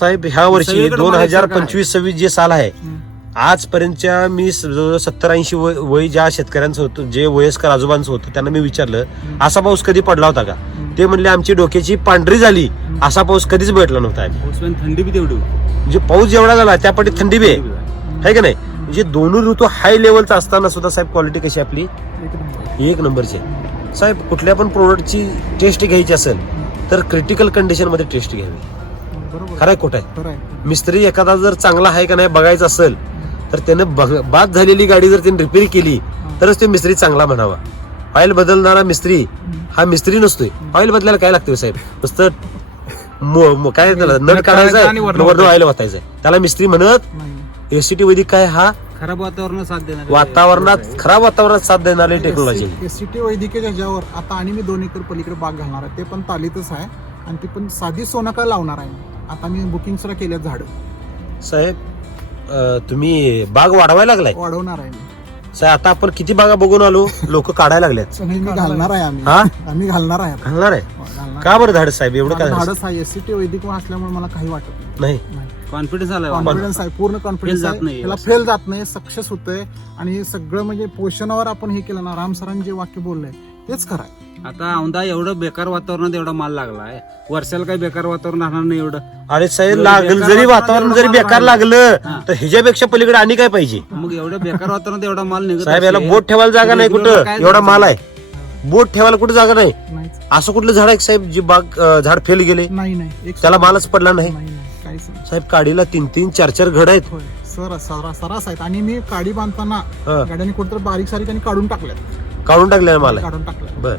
साहेब ह्या वर्षी सगळीकडे 2025-26 जे साल आहे आजपर्यंतच्या मी 70-80 वय ज्या शेतकऱ्यांचं होतं, जे वयस्कर आजोबांचं होतं, त्यांना मी विचारलं असा पाऊस कधी पडला होता का? ते म्हणले आमची डोक्याची पांढरी झाली, असा पाऊस कधीच भेटला नव्हता. थंडी बी तेवढी म्हणजे पाऊस जेवढा झाला त्यापटी थंडी बी आहे का नाही? म्हणजे दोन्ही ऋतू हाय लेवलचा असताना सुद्धा साहेब क्वालिटी कशी आपली एक नंबरची आहे. साहेब कुठल्या पण प्रोडक्टची टेस्ट घ्यायची असेल तर क्रिटिकल कंडिशन मध्ये टेस्ट घ्यावी. खरंय खोट आहे? मिस्त्री एखादा जर चांगला आहे का नाही बघायचं असेल तर त्यानं बाद झालेली गाडी जर त्याने रिपेअर केली तरच ते मिस्त्री चांगला म्हणावा. ऑइल बदलणारा मिस्त्री हा मिस्त्री नसतोय. ऑइल बदलायला काय लागतंय साहेब? नुसतं काय त्याला नट काढायचा आहे, वरनं ऑइल वाचायचंय, त्याला मिस्त्री म्हणत. एससीटी वैदिक काय हा खराब वातावरणात साथ देणार, खराब वातावरणात साथ देणारी टेक्नॉलॉजी. एससीटी वैदिकच्या ह्याच्यावर आता आणि मी 2 एकर पलीकडे बाग घालणार आहे, ते पण तालीतच आहे आणि ती पण साधी सोनाका लावणार आहे. आता मी बुकिंग सुद्धा केल्या झाड. साहेब तुम्ही बाग वाढवायला लागलाय? वाढवणार आहे मी साहेब. आता आपण किती बागा बघून आलो, लोक काढायला लागल्यात. मी घालणार आहे. आम्ही घालणार आहे. घालणार आहे का बरं धाडस साहेब? एवढं काय धाडस आहे? एससीटी वैदिक असल्यामुळे मला काही वाटत नाही. कॉन्फिडन्स आला, कॉन्फिडन्स आहे, पूर्ण कॉन्फिडन्स जात नाही. आहे. त्याला फेल जात नाही, सक्सेस होतंय. आणि सगळं म्हणजे पोषणावर आपण हे केलं ना, राम सरांनी जे वाक्य बोललंय तेच खरं आहे. आता औंधा एवढं बेकार वातावरणात एवढा माल लागलाय, वर्षाला काही बेकार वातावरण राहणार नाही एवढं. अरे साहेब लागलं जरी वातावरण जरी बेकार लागलं तर ह्याच्यापेक्षा पलीकडे आणि काय पाहिजे? मग एवढं बेकार वातावरणात एवढा माल निघत साहेब याला असेल, बोट ठेवायला जागा नाही कुठं, काय एवढा माल आहे. बोट ठेवायला कुठे जागा नाही. नाहीच. असं कुठलं झाड आहे साहेब जी बाग झाड फेल गेले, नाही त्याला मालच पडला नाही? काहीच नाही साहेब काडीला 3-3, 4-4 घड आहेत. होय. सरास आहेत. आणि मी काडी बांधताना गाड्याने कुठेतरी बारीक सारीक आणि काढून टाकल्यात. काढून टाकलेला माल आहे. काढून टाकल्यात. बर.